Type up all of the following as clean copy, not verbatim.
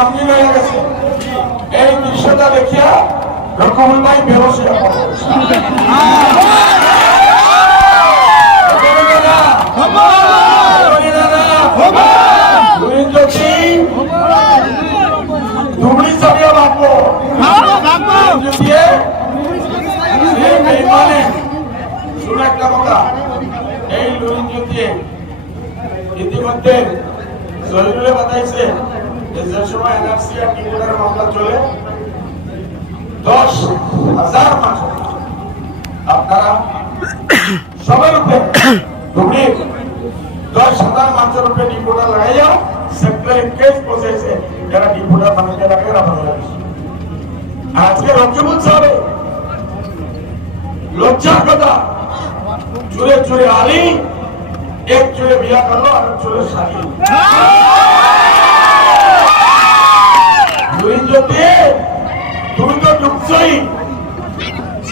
রঙিন হয়ে গেছে। এই দৃশ্যটা দেখিয়া রকমুল ভাই বেহোশ হয়ে পড়ে। ধুবড়ি চালিয়ে ভাববো শুনে একটা কথা, এই লুরিঞ্জ দিয়ে ইতিমধ্যে জহিরুলে বাতাইছে যে সময় এনআরসি আর টিপুরের মামলা চলে 10,000 মানুষ আপনারা সবার উপরে ধুবড়ি 10,000 মানুষের উপরে ডিপোটা লাগাইয়া সেক্টরে কেস বসেছে যারা ডিপোটা বানাতে লাগে আজকে রকিবুল সাহেব লজ্জার কথা, চুরে চুরে আলী এক চুরে বিয়া করলো আর চুরে শাড়ি তুমি তো ডুবছই।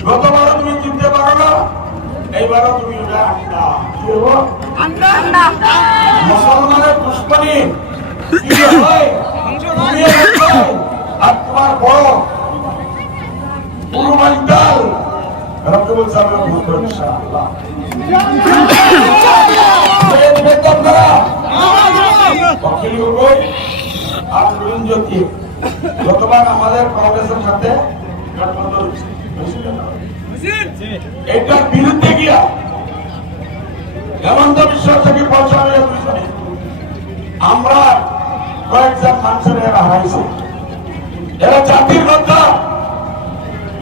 গতবারও তুমি চিনতে পারো না, এইবারও তুমি মুসলমানের দুশ্মনী আর তোমার বড় পুরুমাইতাল রকিবুল সাহেবের ভূত ইনশাআল্লাহ গতবার আমাদের কংগ্রেসের সাথে এটার বিরুদ্ধে গিয়া হেমন্ত বিশ্ব থেকে পৌঁছানো আমরা কয়েকজন মানুষের এরা হারাইছে। এরা জাতির কথা,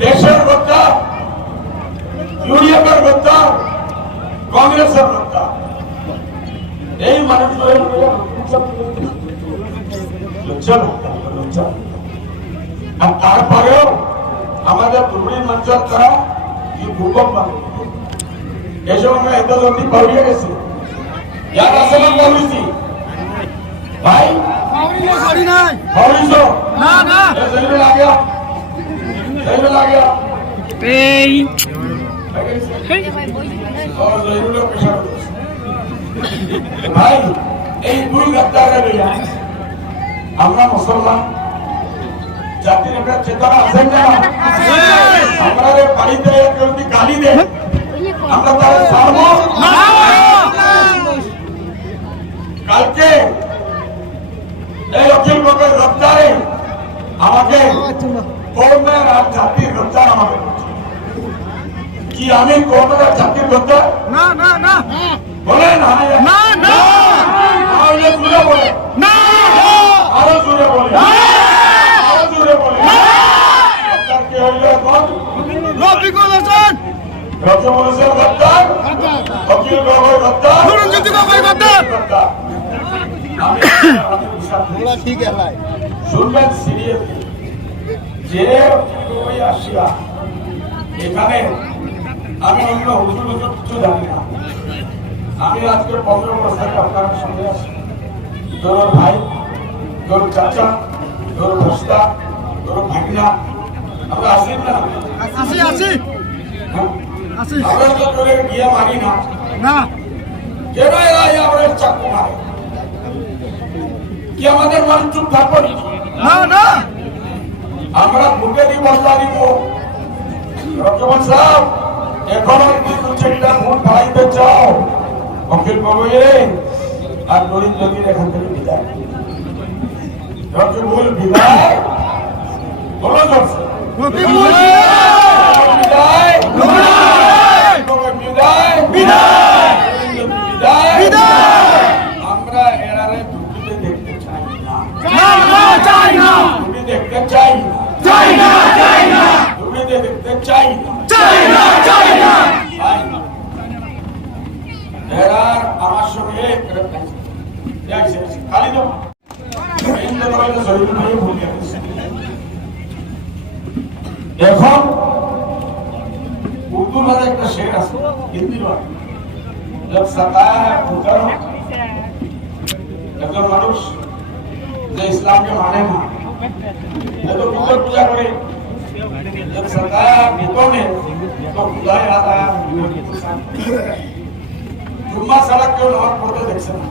দেশের কথা, ইউনিয়নের কথা, কংগ্রেসের কথা, এই মানুষগুলো আর তারপরেও আমাদের ধুবড়ির মানুষের তারা কি ভূকম্প এসব আমরা এত জলদি পাউরিয়ে গেছি। ইয়ার আসলে পাউরিছি ভাই ভাই এই দুই গাদ্দারে লইয়া আমরা মুসলমান জাতির একটা চেতনা আছে না? আমরা বাড়িতে কেউ যদি গালি দেয় আমরা তারা ছাড়বো? কালকে এই অখিল গগৈ গ্রেপ্তারে আমাকে কৌমের আর জাতির গ্রেপ্তার আমাকে কি আমি কৌমের আর জাতির গ্রেপ্তার বলে না জুড়ে বলে আরো জুড়ে বলে আরো জুড়ে বলে কে হইল এখন রফিকুল হাসান গ্রেপ্তার, অখিল গগৈ গ্রেপ্তার, শুনবেন সিরিয়াসলি যে আসিয়া এখানে আমি অন্য হুজুর কিছু জানি না। আমি আজকে 15 বছর থেকে আপনার সঙ্গে আছি। তোর ভাই, তোর চাচা, তোর ভস্তা, তোর ভাগনা, আমরা আসি না? আমরা তো তোরে গিয়ে মারি না। কেন এরা আমরা চাকু মারে? কি আমাদের মানুষ চুপ থাকবো না? আমরা ভোটে দিব বদলা দিব। রকিবুল সাহেব এখনো যদি 2-4টা ভোট বাড়াইতে চাও অখিল গগৈ আর নরিন যোগীর এখান থেকে বিদায়। রকিবুল বিদায় বলো জোরসে আমরা এরারে দুটিতে দেখতে চাই না, দেখতে চাই না, দুটিতে দেখতে চাই না। এরার আমার সঙ্গে খালি তো এখন উর্দু ভাষা একটা শের আছে, হিন্দি একজন মানুষ যে ইসলামকে মানে না, এত পুজোর পূজা করে জুম্মা ছাড়া কেউ নামাজ পড়তে দেখছে না,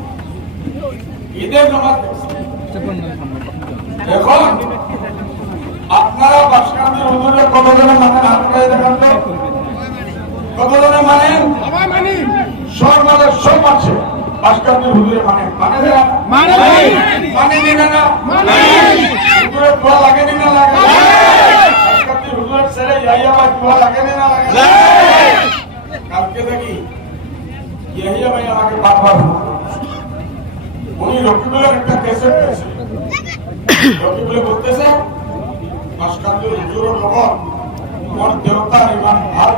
ঈদের নামাজ দেখছে। এখন আপনারা বাসকান্দির হুজুরের কতজনে মানেন? আপনারা দেখান তো কতজনে মানেন? সর্বদা সব আছে বাসকান্দির হুজুরে মানেন। মানে নিবে না? হুজুরের দোয়া লাগেনি না লাগে? বাসকান্দির হুজুরের ছেলে ইয়াহিয়া ভাই দোয়া লাগেনি না লাগে? কালকে দেখি ইয়াহিয়া ভাই আমাকে বারবার উনি রকিবুলের একটা কেসেট পেয়েছে। রকিবুলে বলতেছে বাসকান্দির হুজুরের খবর তোমার দেবতার ইমান ভার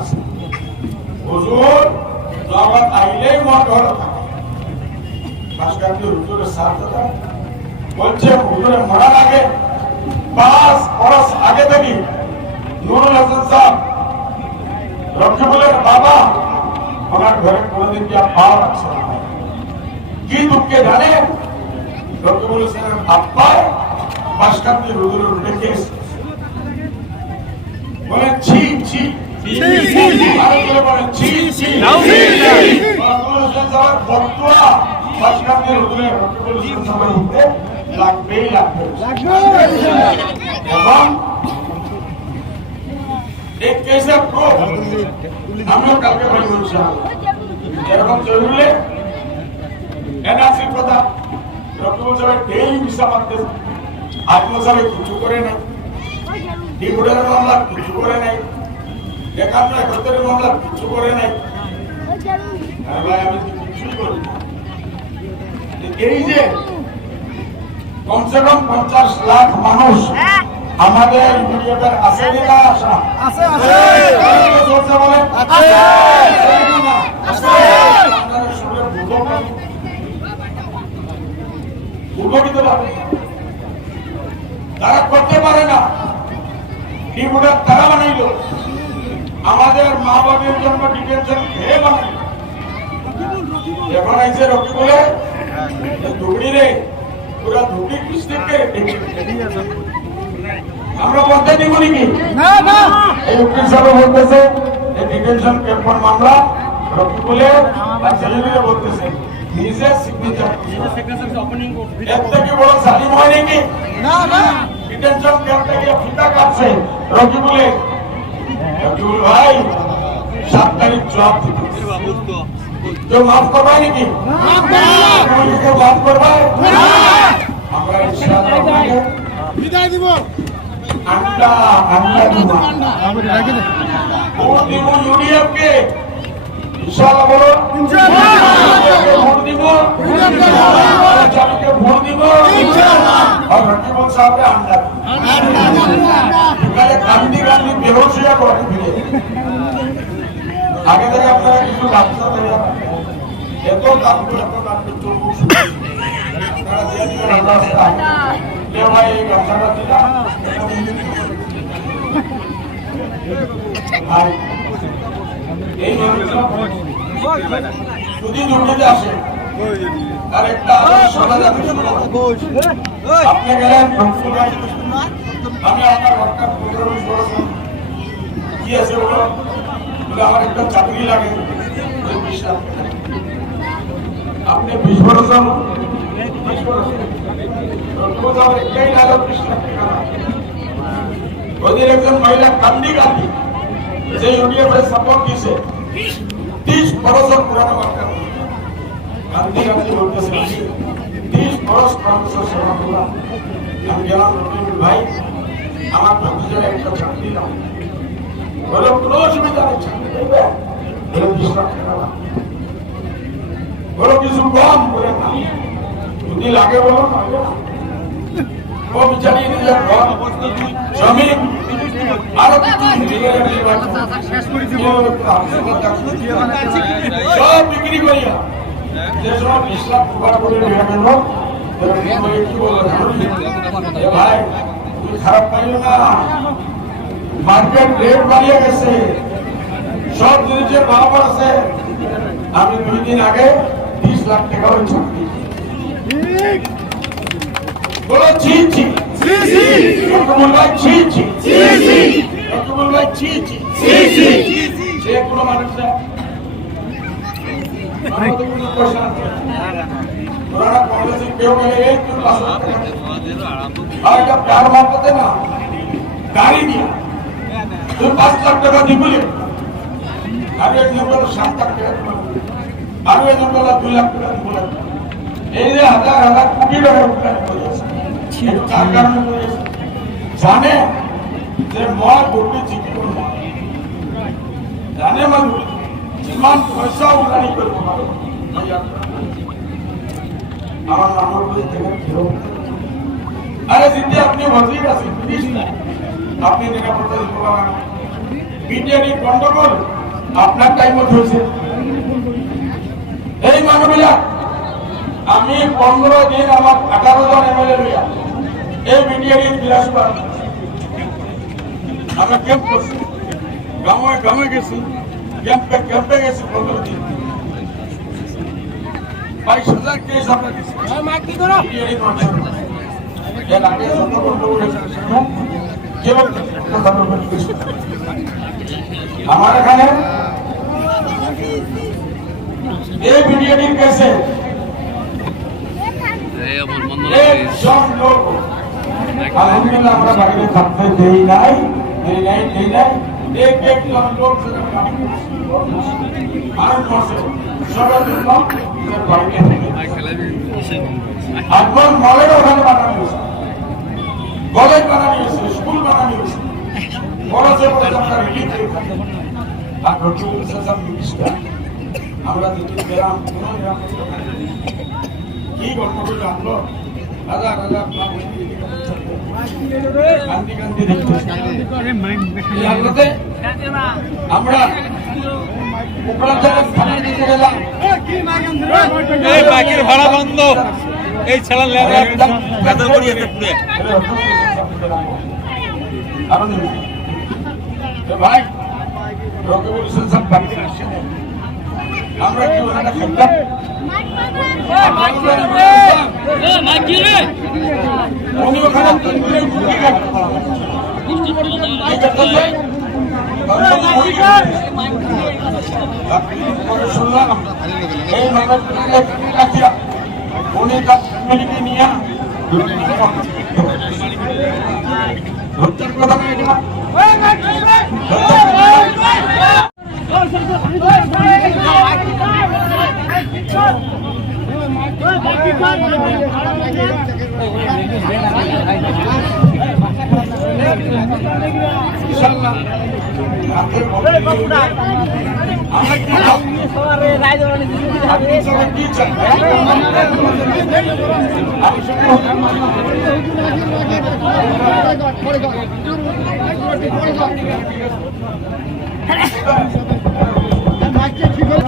আছে। হুজুর দাওয়াত আইলেই মন ঘরে থাকে। বাসকান্দির হুজুরের সাথে বলছে হুজুরের মরার আগে 5 বছর আগে থেকে নুরুল হাসান সাহেব রকিবুলের বাবা ওনার ঘরে কোনোদিন কি পাওয়া যাচ্ছে না। কি দুঃখে জানে রকিবুল হোসেনের আব্বাই বাসকান্দির হুজুরের রেখে বলেন ছি ছি লাগবেই লাগবে। এবং एक कैसे प्रूफ हम लोग कल के बड़ी मुझे एरकम जरूरी है एनआरसी पता डॉक्टर साहब डेली ভিসা মারতে আজমল সাহেব কিছু করে নাই, ডিপুটের মামলা কিছু করে নাই, একান্ন 71 মামলা কিছু করে নাই। ভাই আমি কিছু করি না। এই যে কমসে কম 50 লাখ মানুষ আমাদের ইউনিয়নের আছে না? আছে আছে জোরসে বলেন আছে আছে। আপনারা শুনে বুঝো দিতে পারবে তারা করতে পারে না। ডিপুটার তারা বানাইলো, আমাদের মা বাবার জন্য ডিটেনশন খেয়ে বানাইল। এখন আইসে রকিবুলে ধুবড়ি রে পুরা ধুবড়ি ডিস্ট্রিক্টে আমরা বলতে দিব নাকি? না না, এই উকিল সাহেব বলতেছে এই ডিটেনশন ক্যাম্পের মামলা রকিবুলে সেলিমে বলতেছে নিজে সিগনেচার ওপেনিং করতে। এর থেকে বড় জালিম হয় নাকি? না না, ডিটেনশন ক্যাম্প থেকে ফিতা কাটছে রকিবুলে। রকিবুল ভাই 7 তারিখ জবাব দিতে তো মাফ করবাই নাকি? মাফ করবাই? আমরা ইনশাআল্লাহ বিদায় দিব। अंडा अंडा वोट দিব ইউডিএফ কে ইনশাআল্লাহ। বলো ইনশাআল্লাহ। वोट দিব ইনশাআল্লাহ। জামাকে ভোট দিব ইনশাআল্লাহ। আর রকিবুল সাহেব अंडा কালে গান্ধী গান্ধী বেহোশ হয়ে পড়ে ফিরে আগে থেকে আপনারা কিছু বাচ্চা দেয়া এত কাম করে চোখ তারা দিয়ে দিবেন। আমরা ভাই এই গাছটা দিলাম ভাই এই যদি দুর্নীতি আসে আর একটা শোনা যাবে আপনি গেলেন আমি আপনার ঘরটা 15-20 বছর কি আছে বলো আমার একটা চাকরি লাগে 20 লাখ। আপনি 20 বছর একটাই লাখ 20 লাখ টাকা ওদের একজন মহিলা কান্দি গান্ধী যে ইউডিএফের সাপোর্ট দিছে 30 বছর পুরানো বার্তা গান্ধী গান্ধী বলতেছে 30 বছর প্রফেসর সেবা করলাম। আমি গেলাম রকিবুল ভাই আমার ভতিজার একটা চাকরি দাও বলে কোনো অসুবিধা নেই চাকরি দেবে 20 লাখ টাকা বলো কিছু কম করে না যদি লাগে বলো না ও বিচারি নিজের ঘর জমি আরো সব বিক্রি করিয়া যে সব 20 লাখ টাকা করে নিয়ে গেল কি বলো ভাই তুমি খারাপ পাইও না। মার্কেট রেট বাড়িয়ে গেছে, সব জিনিসের দাম আছে। আমি 2 দিন আগে 30 লাখ টাকা ওই চাকরি বলো ছি ছি ছি ছি রকমুল ভাই ছি ছি ছি ছি রকমুল ভাই ছি ছি ছি ছি যে কোনো মানুষ তোরা কংগ্রেসের কেউ গেলে এই তুই আর এটা প্যার মারতে না গাড়ি নিয়ে তুই 5 লাখ টাকা দিবি আর একজন বলে 7 লাখ টাকা আর একজন বলে 2 লাখ টাকা দিব এই যে হাজার হাজার কোটি টাকা উৎপাদন করেছে কার কারণে করেছে জানে যে মা গোটি জিকি করবো জানে মানুষ যিমান পয়সা উঠানি করবো আমার নামের আরে যদি আপনি মসজিদ আছেন আপনি নিরাপত্তা দিতে পারেন বিটিআরই গন্ডগোল আপনার টাইমত হয়েছে এই মানুষগুলা আমি 15 দিন আমার 18 জন এমএলএ লইয়া এই বিটিআরই বিলাসবাগ আমরা ক্যাম্প করছি গ্রামে গেছি ক্যাম্পে গেছি 15 দিন 22,000 কেস আমরা দিচ্ছি বিটিআরই মানুষ এর আগে যত গন্ডগোল হয়েছে কেউ কথা বলবেন আমার এখানে এই বিটিআরই কেসে সব লোক আলহামদুলিল্লাহ আমরা বাইরে থাকতে দেই নাই এক জন লোক আর বসে সবার জন্য বাইরে এখন মলের ওখানে বানানো হয়েছে কলেজ বানানো হয়েছে স্কুল বানানো হয়েছে বড় যে আমরা রিলিফ আর রকিবুল ইসলাম মিনিস্টার আমরা দেখি গ্রাম কোনো নিরাপত্তা কি গল্প করে আনলো রাজা কান্দি দেখতে আমরা বাকির ভাড়া বন্ধ এই ছাড়া ভাই রকিবুল ইসলাম বাকির আসছে আমরা কি ওখানে খেলতাম উনি ওখানে শুনলাম এই মানুষকে উনি মিলিকে নিয়ে হত্যার কথা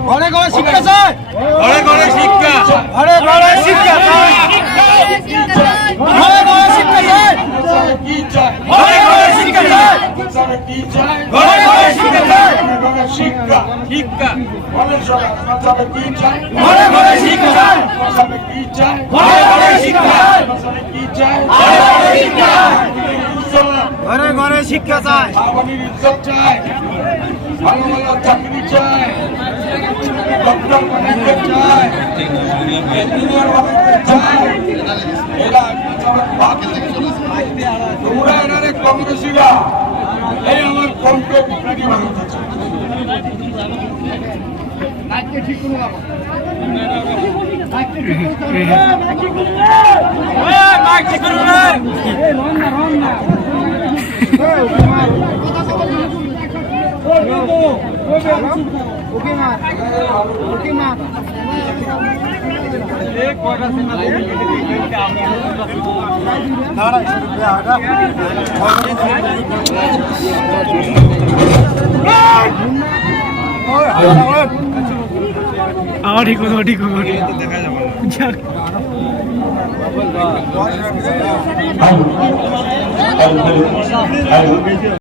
ঘরে ঘরে শিক্ষা চাই ঘরে ঘরে শিক্ষা ঘরে ঘরে শিক্ষা চাই ঘরে ঘরে শিক্ষা চাই ঘরে ঘরে শিক্ষা চাই ঘরে ঘরে শিক্ষা চাই শিক্ষা শিক্ষা ঘরে ঘরে শিক্ষা চাই ঘরে ঘরে শিক্ষা ঘরে ঘরে শিক্ষা চাই ইজ্জত চাই ভালো ভালো চাকরি চাই ডক্টর বানাইতে চাই ইঞ্জিনিয়ার বানাইতে চাই এরা তোমরা এনারে কংগ্রেসীরা এই আমার কমকে বিক্রি বানাইতে চাই ঠিক করে ওকে মা ঠিক দেখা যাবে